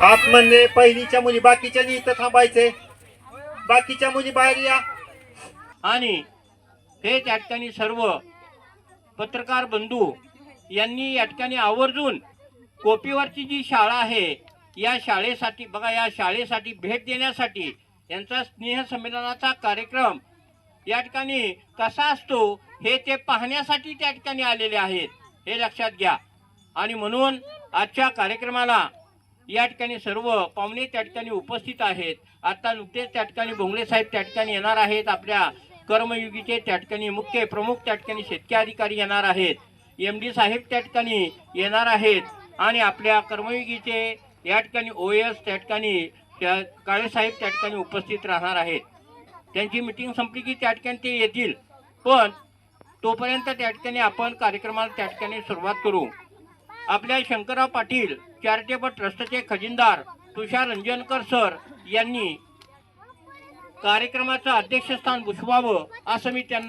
आप म्हणजे पहिलीच्या मुली बाकीच्या इथं थांबायचे. बाकीच्या मुली बाहेर या. आणि हे त्या ठिकाणी सर्व पत्रकार बंधू यांनी या ठिकाणी आवर्जून कोपीवरची जी शाळा आहे या शाळेसाठी बघा या शाळेसाठी भेट देण्यासाठी यांचा स्नेहसंमेलनाचा कार्यक्रम या ठिकाणी कसा असतो हे ते पाहण्यासाठी त्या ठिकाणी आलेले आहेत. हे लक्षात घ्या. आणि म्हणून आजच्या कार्यक्रमाला या ठिकाणी सर्व पाहुणे त्या ठिकाणी उपस्थित आहेत आता नुकतेच त्या ठिकाणी भोंगले साहेब त्या ठिकाणी येणार आहेत आपल्या कर्मयुगीचे त्या ठिकाणी मुख्य प्रमुख त्या ठिकाणी शेतकरी अधिकारी येणार आहेत एम डी साहेब त्या ठिकाणी येणार आहेत आणि आपल्या कर्मयुगीचे या ठिकाणी ओ एस त्या ठिकाणी त्या काळेसाहेब त्या ठिकाणी उपस्थित राहणार आहेत त्यांची मिटिंग संपली की त्या ठिकाणी ते येतील पण तोपर्यंत त्या ठिकाणी आपण कार्यक्रमाला त्या ठिकाणी सुरुवात करू आपल्या शंकरराव पाटील चॅरिटेबल ट्रस्टचे खजिनदार तुषार रंजनकर सर यांनी कार्यक्रमाचं अध्यक्षस्थान भूषवावं असं मी त्यांना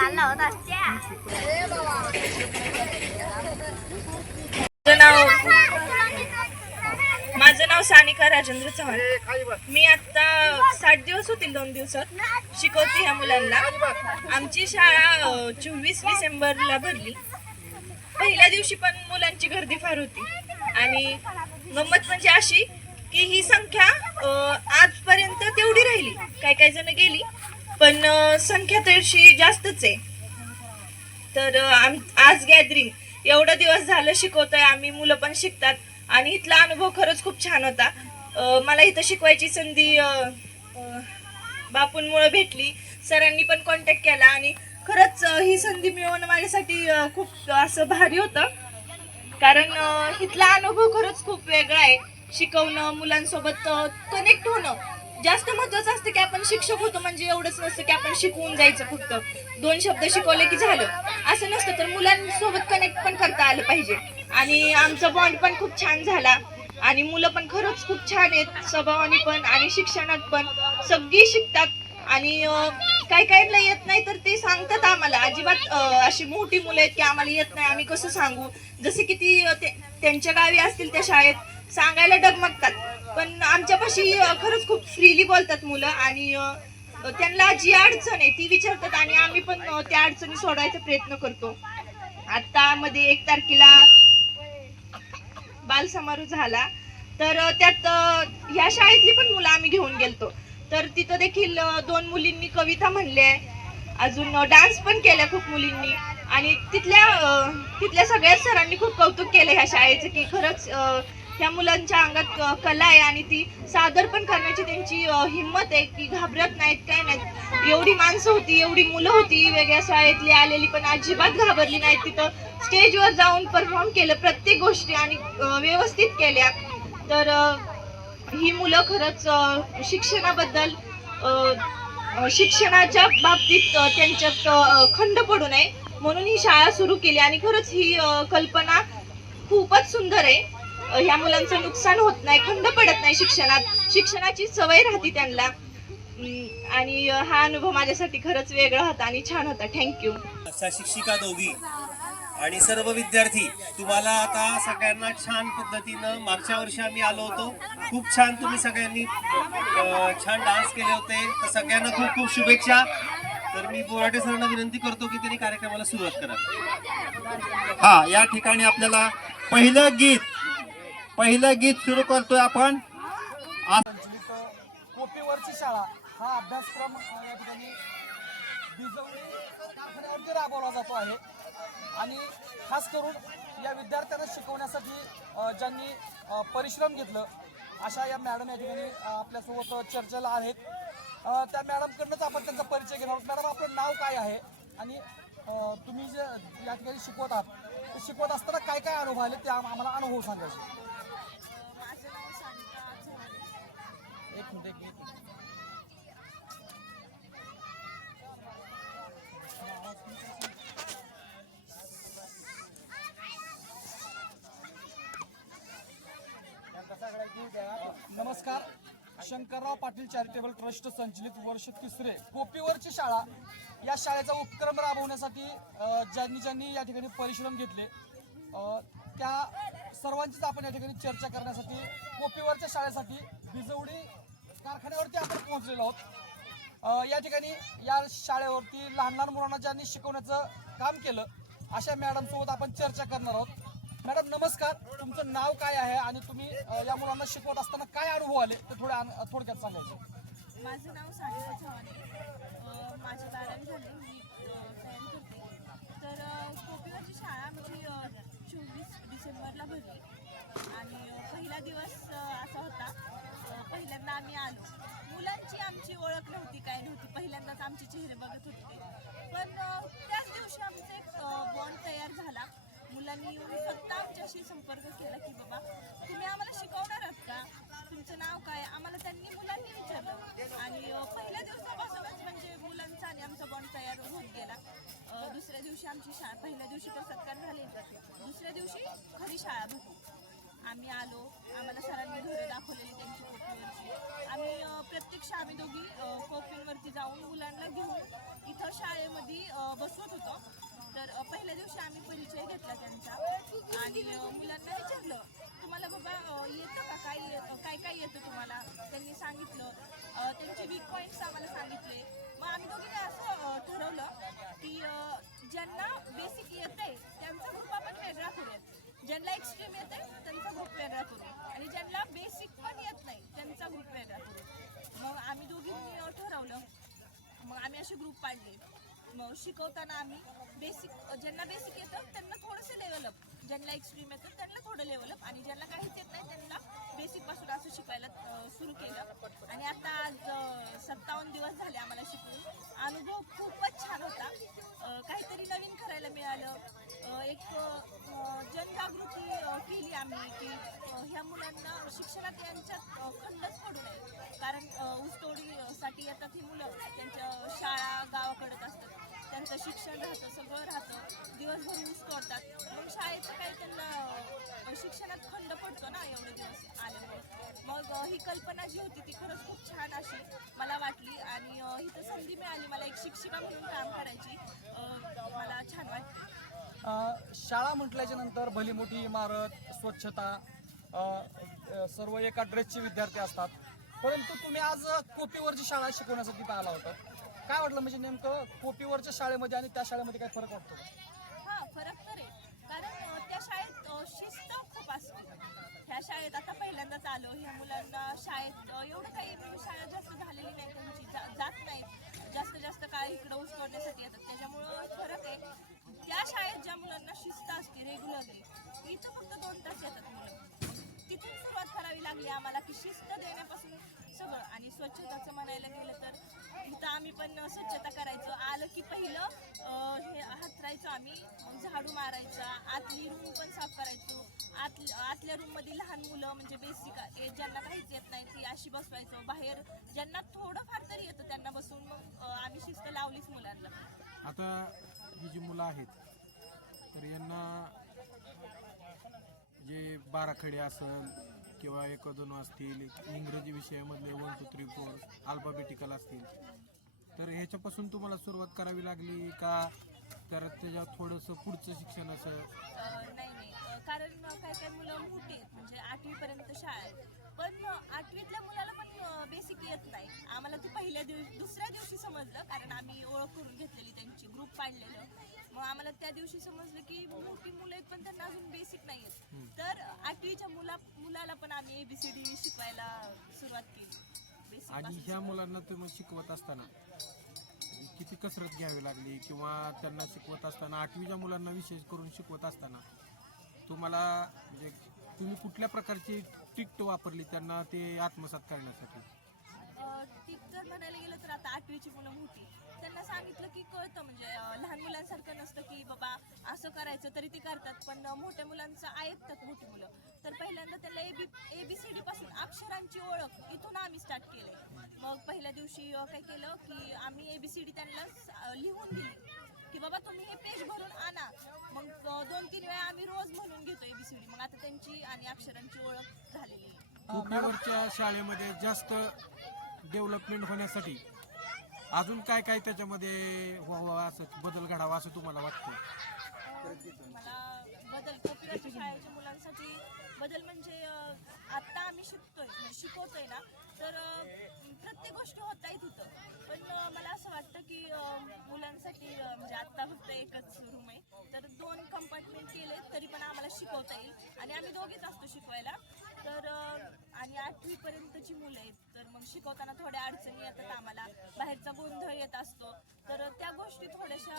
चालला होता त्या माझं नाव माझं नाव सानिका राजेंद्र चव्हाण. मी आता साठ दिवस होतील दोन दिवसात शिकवते ह्या मुलांना. आमची शाळा चोवीस डिसेंबरला भरली. पहिल्या दिवशी पण मुलांची गर्दी फार होती. आणि गंमत म्हणजे अशी की ही संख्या आजपर्यंत तेवढी राहिली. काही काही जण गेली. पण संख्या तशी जास्तच आहे. तर आम आज गॅदरिंग एवढा दिवस झालं शिकवतोय आम्ही मुलं पण शिकतात. आणि इथला अनुभव खरंच खूप छान होता. मला इथं शिकवायची संधी बापूंमुळं भेटली. सरांनी पण कॉन्टॅक्ट केला आणि खरंच ही संधी मिळवणं माझ्यासाठी खूप असं भारी होतं. कारण इथला अनुभव खरंच खूप वेगळा आहे. शिकवणं मुलांसोबत कनेक्ट होणं. जास्त महत्वाचं असतं की आपण शिक्षक होतो म्हणजे एवढंच नसतं की आपण शिकवून जायचं फक्त. दोन शब्द शिकवले की झालं. असं नसतं तर मुलांसोबत कनेक्ट पण करता आलं पाहिजे. आणि आमचा बॉन्ड पण खूप छान झाला. आणि मुलं पण खरंच खूप छान आहेत स्वभावाने पण आणि शिक्षणात पण. सगळी शिकतात. आणि काय काही काहींना येत नाही तर ते सांगतात आम्हाला. अजिबात अशी मोठी मुलं आहेत की आम्हाला येत नाही. आम्ही कसं सांगू? जसे की ती त्यांच्या गावी असतील त्या शाळेत सांगायला डगमगतात. पण आमच्यापाशी खरंच खूप फ्रीली बोलतात मुलं आणि त्यांना जी अडचण आहे ती विचारतात आणि आम्ही पण त्या अडचणी सोडायचा प्रयत्न करतो. आता मध्ये एक तारखेला बाल समारोह झाला. तर त्यात ह्या शाळेतली पण मुलं आम्ही घेऊन गेलतो. तर तिथं देखील दोन मुलींनी कविता म्हणल्या. अजून डान्स पण केल्या खूप मुलींनी. आणि तिथल्या तिथल्या सगळ्याच सरांनी खूप कौतुक केलं ह्या शाळेचं की खरंच ह्या मुलांच्या अंगात कला आहे आणि ती सादर पण करण्याची त्यांची हिंमत आहे की घाबरत नाहीत काय नाहीत. एवढी माणसं होती एवढी मुलं होती वेगळ्या शाळेतली आलेली पण अजिबात घाबरली नाहीत. तिथं स्टेजवर जाऊन परफॉर्म केलं प्रत्येक गोष्टी आणि व्यवस्थित केल्या. तर ही मुलं खरंच शिक्षणाबद्दल शिक्षणाच्या बाबतीत त्यांच्यात खंड पडू नये. म्हणून ही शाळा सुरू केली आणि खरंच ही कल्पना खूपच सुंदर आहे. ह्या मुलांचं नुकसान होत नाही खंड पडत नाही शिक्षणात. शिक्षणाची सवय राहते त्यांना. आणि हा अनुभव माझ्यासाठी खरंच वेगळा होता आणि छान होता. थँक्यू शिक्षिका दोघी आणि सर्व विद्यार्थी तुम्हाला आता सगळ्यांना छान पद्धतीनं मागच्या वर्षी आम्ही आलो होतो. खूप छान तुम्ही सगळ्यांनी छान डान्स केले होते. तर सगळ्यांना खूप खूप शुभेच्छा. तर मी बोराटे सरांना विनंती करतो की त्यांनी कार्यक्रमाला सुरुवात करा. हा या ठिकाणी आपल्याला पहिलं गीत पहिलं गीत सुरू करतोय आपण. कोपीवरची शाळा. हा अभ्यासक्रम या ठिकाणी कारखान्यावरती राबवला जातो आहे. आणि खास करून या विद्यार्थ्यांना शिकवण्यासाठी ज्यांनी परिश्रम घेतलं अशा या मॅडम या ठिकाणी आपल्यासोबत चर्चेला आहेत. त्या मॅडमकडनंच आपण त्यांचा परिचय घेणार आहोत. मॅडम आपलं नाव काय आहे? आणि तुम्ही जे या ठिकाणी शिकवत आहात ते शिकवत असताना काय काय अनुभव आले ते आम्हाला अनुभव सांगायचे माझं नाव सानिका चव्हाण एक मिनिट एक मिनिट नमस्कार. शंकरराव पाटील चॅरिटेबल ट्रस्ट संचलित वर्ष तिसरे कोपीवरची शाळा. या शाळेचा उपक्रम राबवण्यासाठी ज्यांनी ज्यांनी या ठिकाणी परिश्रम घेतले त्या सर्वांचीच आपण या ठिकाणी चर्चा करण्यासाठी कोपीवरच्या शाळेसाठी बिजवडी कारखान्यावरती आपण पोहोचलेलो आहोत. या ठिकाणी या शाळेवरती लहान लहान मुलांना ज्यांनी शिकवण्याचं काम केलं अशा मॅडम सोबत आपण चर्चा करणार आहोत. मॅडम नमस्कार. तुमचं नाव काय आहे आणि तुम्ही या मुलांना शिकवत असताना काय अनुभव आले? ते थोडे थोडक्यात सांगायचे माझं नाव सानिका चव्हाण आहे. माझी बारावी झाली. मी तर शाळा म्हणजे चोवीस डिसेंबरला भरली. आणि पहिला दिवस अं, असा होता अं, पहिल्यांदा आम्ही आलो मुलांची आमची ओळख नव्हती काय नव्हती. पहिल्यांदाच आमचे चेहरे बघत होते ते. पण त्याच दिवशी आमचा एक बॉन्ड तयार झाला. मुलांनी येऊन फक्त आमच्याशी संपर्क केला की बाबा तुम्ही आम्हाला शिकवणार आहात का? तुमचं नाव काय? आम्हाला त्यांनी मुलांनी विचारलं. आणि पहिल्या दिवसापासूनच म्हणजे मुलांचा आणि आमचा बॉन्ड तयार होत गेला. दुसऱ्या दिवशी आमची शाळा पहिल्या दिवशी तर सत्कार झाले दुसऱ्या दिवशी खरी शाळा भरली. आम्ही आलो. आम्हाला सरांनी घरं दाखवलेली त्यांची कोपिनवरची आम्ही प्रत्यक्ष आम्ही दोघी कोपिनवरती जाऊन मुलांना घेऊन इथं शाळेमध्ये बसवत होतो. तर पहिल्या दिवशी आम्ही परिचय घेतला त्यांचा. आणि मुलांना विचारलं तुम्हाला बाबा येतं का? काय येतं काय काय येतं तुम्हाला? त्यांनी सांगितलं त्यांचे वीक पॉईंट्स आम्हाला सांगितले. मग आम्ही दोघींनी असं ठरवलं की ज्यांना बेसिक येते त्यांचा ग्रुप आपण वेगळा करूयात. ज्यांना एक्स्ट्रीम येते त्यांचा ग्रुप वेगळा करू. आणि ज्यांना बेसिक पण येत नाही त्यांचा ग्रुप वेगळा करू. मग आम्ही दोघींनी ठरवलं. मग आम्ही असे ग्रुप पाडले. मग शिकवताना आम्ही बेसिक ज्यांना बेसिक येतं त्यांना थोडंसं लेवल अप ज्यांना एक्स्ट्रीम येतं त्यांना थोडं लेवल अप आणि ज्यांना काहीच येत नाही त्यांना बेसिकपासून असं शिकायला सुरू केलं. आणि आता आज सत्तावन्न दिवस झाले आम्हाला शिकून. अनुभव खूपच छान होता. काहीतरी नवीन करायला मिळालं. एक जनजागृती केली आम्ही की ह्या मुलांना शिक्षणात यांच्यात खंडच पडू नये. कारण ऊसतोडीसाठी येतात ही मुलं त्यांच्या शाळा गावाकडत असतात. त्यांचं शिक्षण राहतं सगळं राहतं. दिवसभर ऊस तोडतात. मग शाळेचं काही त्यांना शिक्षणात खंड पडतो ना एवढे दिवस आल्यामुळे. मग ही कल्पना जी होती ती खरंच खूप छान अशी मला वाटली. आणि ही इथं संधी मिळाली. मला एक शिक्षिका म्हणून काम करायची. मला छान वाटते. शाळा म्हटल्याच्या नंतर भली मोठी इमारत स्वच्छता सर्व एका ड्रेसचे विद्यार्थी असतात. परंतु तुम्ही आज कोपीवरची शाळा शिकवण्यासाठी पाहिला आला होता. काय वाटलं म्हणजे नेमकं कोपीवरच्या शाळेमध्ये आणि त्या शाळेमध्ये काय फरक वाटतो? हा फरक तर आहे. कारण त्या शाळेत शिस्त खूप असते. ह्या शाळेत आता पहिल्यांदाच आलो. ह्या मुलांना शाळेत एवढं काही शाळा जास्त झालेली नाही त्यांची जा, स्वच्छताचं म्हणायला गेलं तर इथं आम्ही पण स्वच्छता करायचो. आलं की पहिलं हे हातरायचो आम्ही झाडू मारायचा आतली रूम पण साफ करायचो. आत आतल्या रूममध्ये लहान मुलं म्हणजे बेसिक ज्यांना काहीच येत नाही ती अशी बसवायचो. बाहेर ज्यांना थोडं फार तरी येतं त्यांना बसून मग आम्ही शिस्त लावलीच मुलांना. आता ही जी मुलं आहेत तर यांना जे बाराखडे असेल किंवा एक दोन असतील इंग्रजी विषयामधले one two three four alphabetical असतील. तर ह्याच्यापासून तुम्हाला सुरुवात करावी लागली का? तर त्याच्यात थोडंसं पुढचं शिक्षण असं कारण काय काय मुलं मोठी आहेत म्हणजे आठवी पर्यंत शाळा आहे पण आठवीतल्या मुलाला पण बेसिक येत नाही. आम्हाला ते पहिल्या दिवशी दुसऱ्या दिवशी समजलं कारण आम्ही ओळख करून घेतलेली त्यांची ग्रुप पाडलेलं मग आम्हाला त्या दिवशी समजलं की मोठी मुलं आहेत पण त्यांना अजून बेसिक नाही आहेत. तर आठवीच्या मुला मुलाला पण आम्ही एबीसीडी शिकवायला सुरुवात केली. आणि ह्या मुलांना तुम्ही शिकवत असताना किती कसरत घ्यावी लागली? किंवा त्यांना शिकवत असताना आठवीच्या मुलांना विशेष करून शिकवत असताना तुम्हाला म्हणजे तुम्ही कुठल्या प्रकारची टिकट वापरली त्यांना ते आत्मसात करण्यासाठी? टीप जर म्हणायला गेलं तर आता आठवीची मुलं मोठी. त्यांना सांगितलं की कळतं म्हणजे अं, लहान मुलांसारखं नसतं की बाबा असं करायचं तरी ते करतात पण अं, मोठ्या मुलांचं ऐकतात मोठी मुलं. तर पहिल्यांदा त्यांना एबी एबीसीडी पासून अक्षरांची ओळख इथून आम्ही स्टार्ट केलंय. मग पहिल्या दिवशी अं, काय केलं की आम्ही एबीसीडी त्यांना स- अं, लिहून दिली. की बाबा तुम्ही हे पेज भरून आणा. मग दोन तीन वेळा आम्ही रोज म्हणून घेतो एबीसीडी मग आता त्यांची आणि अक्षरांची ओळख झालेली. आहे शाळेमध्ये जास्त डेव्हलपमेंट होण्यासाठी अजून काय काय त्याच्यामध्ये व्हावं असं बदल घडावा असं तुम्हाला वाटतं मला बदल कोपिराच्या शाळेच्या मुलांसाठी बदल म्हणजे अं, आत्ता आम्ही शिकतोय म्हणजे शिकवतोय ना तर अं, प्रत्येक गोष्टी होता येत होतं. पण अं, मला असं वाटतं की अं, मुलांसाठी आत्ता फक्त एकच रूम आहे. तर दोन कंपार्टमेंट केले तरी पण आम्हाला शिकवता येईल. आणि आम्ही दोघीच असतो शिकवायला. तर आणि आठवीपर्यंतची मुलं आहेत. तर मग शिकवताना थोड्या अडचणी येतात आम्हाला. बाहेरचा गोंधळ येत असतो. तर त्या गोष्टी थोड्याशा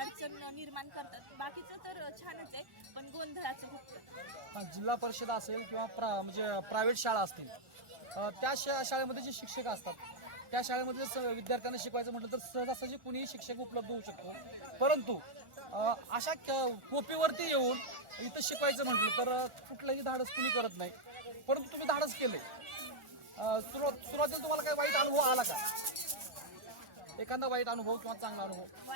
अडचण निर्माण करतात. बाकीचं तर छानच आहे पण गोंधळाचं खूप जिल्हा परिषद असेल किंवा प्रा म्हणजे प्रायव्हेट शाळा असतील त्या शाळेमध्ये जे शिक्षक असतात त्या शाळेमध्ये विद्यार्थ्यांना शिकवायचं म्हटलं तर सहजासहजी कुणीही शिक्षक उपलब्ध होऊ शकतो. परंतु अशा क- कोपीवरती येऊन इथं शिकवायचं म्हटलं तर कुठलंही धाडस कुणी करत नाही. परंतु तुम्ही धाडस केले सुरुवात सुरुवातीला तुम्हाला काही वाईट अनुभव आला का? एखादा वाईट अनुभव किंवा चांगला अनुभव?